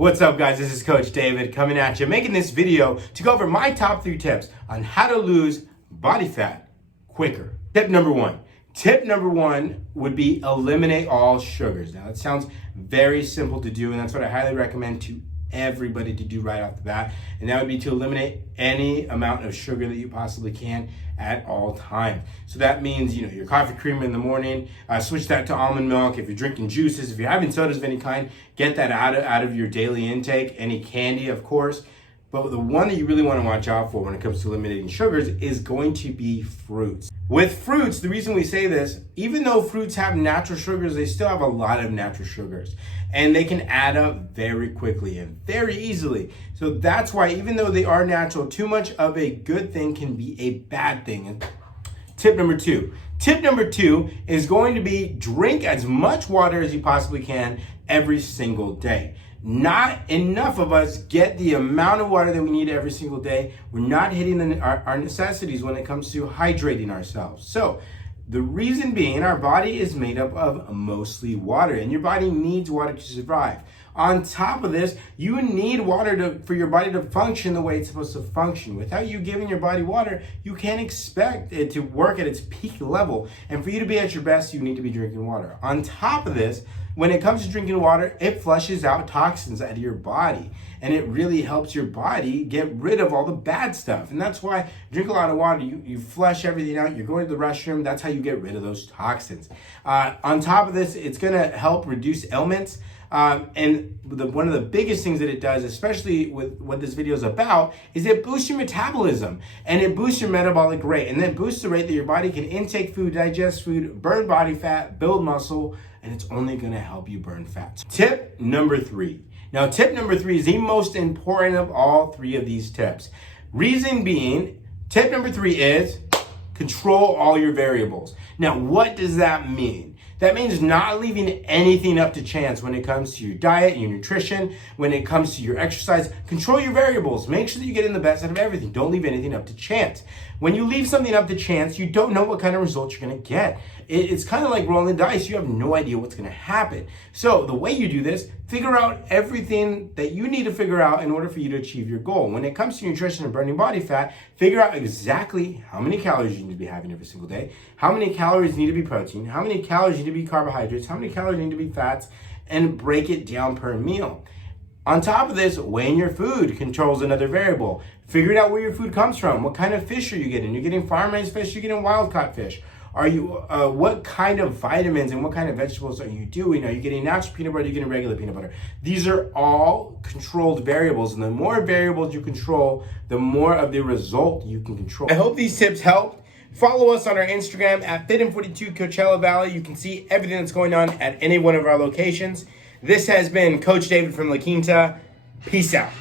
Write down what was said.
What's up, guys? This is Coach David coming at you, making this video to go over my top 3 tips on how to lose body fat quicker. Tip number one would be eliminate all sugars. Now, it sounds very simple to do, and that's what I highly recommend to everybody to do right off the bat, and that would be to eliminate any amount of sugar that you possibly can at all times. So that means, your coffee creamer in the morning, switch that to almond milk. If you're drinking juices, if you're having sodas of any kind, get that out of your daily intake. Any candy, of course. But the one that you really want to watch out for when it comes to eliminating sugars is going to be fruits. With fruits, the reason we say this, even though fruits have natural sugars, they still have a lot of natural sugars. And they can add up very quickly and very easily. So that's why, even though they are natural, too much of a good thing can be a bad thing. And tip number two is going to be drink as much water as you possibly can every single day. Not enough of us get the amount of water that we need every single day. We're not hitting our necessities when it comes to hydrating ourselves. So the reason being, our body is made up of mostly water, and your body needs water to survive. On top of this, you need water for your body to function the way it's supposed to function. Without you giving your body water, you can't expect it to work at its peak level. And for you to be at your best, you need to be drinking water. On top of this, when it comes to drinking water, it flushes out toxins out of your body, and it really helps your body get rid of all the bad stuff. And that's why drink a lot of water. You flush everything out. You're going to the restroom. That's how you get rid of those toxins. On top of this, it's going to help reduce ailments. And one of the biggest things that it does, especially with what this video is about, is it boosts your metabolism and it boosts your metabolic rate, and then boosts the rate that your body can intake food, digest food, burn body fat, build muscle, and it's only going to help you burn fat. Tip number 3. Now, tip number 3 is the most important of all 3 of these tips. Reason being, tip number 3 is control all your variables. Now, what does that mean? That means not leaving anything up to chance when it comes to your diet, your nutrition, when it comes to your exercise. Control your variables. Make sure that you're getting the best out of everything. Don't leave anything up to chance. When you leave something up to chance, you don't know what kind of results you're going to get. It's kind of like rolling dice. You have no idea what's going to happen. So the way you do this, figure out everything that you need to figure out in order for you to achieve your goal. When it comes to nutrition and burning body fat, figure out exactly how many calories you need to be having every single day, how many calories need to be protein, how many calories need to be carbohydrates, how many calories need to be fats, and break it down per meal. On top of this, weighing your food controls another variable. Figuring out where your food comes from. What kind of fish are you getting? You're getting farm-raised fish, you're getting wild-caught fish. What kind of vitamins and what kind of vegetables are you doing? Are you getting natural peanut butter? Are you getting regular peanut butter? These are all controlled variables, and the more variables you control, the more of the result you can control. I hope these tips helped. Follow us on our Instagram at FitIn42 Coachella Valley. You can see everything that's going on at any one of our locations. This has been Coach David from La Quinta. Peace out.